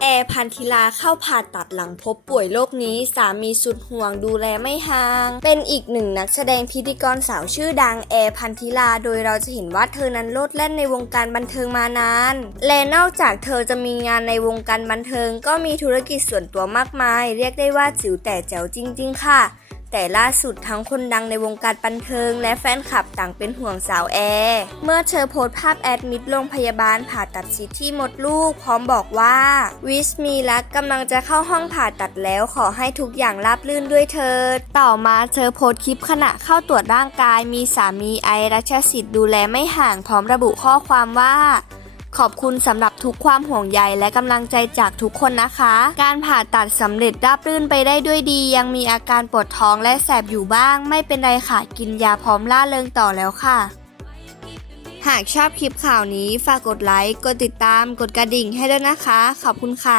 แอร์พันธิลาเข้าผ่าตัดหลังพบป่วยโรคนี้ สามีสุดห่วงดูแลไม่ห่าง เป็นอีกหนึ่งนักแสดงพิธีกรสาวชื่อดังแอร์พันธิลา โดยเราจะเห็นว่าเธอนั้นโลดแล่นในวงการบันเทิงมานาน และนอกจากเธอจะมีงานในวงการบันเทิง ก็มีธุรกิจส่วนตัวมากมาย เรียกได้ว่าจิ๋วแต่แจ๋วจริง ๆ ค่ะ แต่ล่าสุดทั้งคนดังในวงการบันเทิงและแฟนคลับต่างเป็นห่วงสาวแอร์เมื่อเธอโพสภาพแอดมิดโรงพยาบาลผ่าตัดซีสที่มดลูก พร้อมบอกว่าวิสมีรักกำลังจะเข้าห้องผ่าตัดแล้วขอให้ทุกอย่างราบรื่นด้วยเธอ ต่อมาเธอโพสคลิปขณะเข้าตรวจร่างกายมีสามีไอรัชสิทธิ์ดูแลไม่ห่างพร้อมระบุข้อความว่า ขอบคุณสำหรับทุกความห่วงใยและกำลังใจจากทุกคนนะคะ การผ่าตัดสำเร็จราบรื่นไปได้ด้วยดี ยังมีอาการปวดท้องและแสบอยู่บ้าง ไม่เป็นไรค่ะ กินยาพร้อมล่าเริงต่อแล้วค่ะ หากชอบคลิปข่าวนี้ฝากกดไลค์ กดติดตาม กดกระดิ่งให้ด้วยนะคะ ขอบคุณค่ะ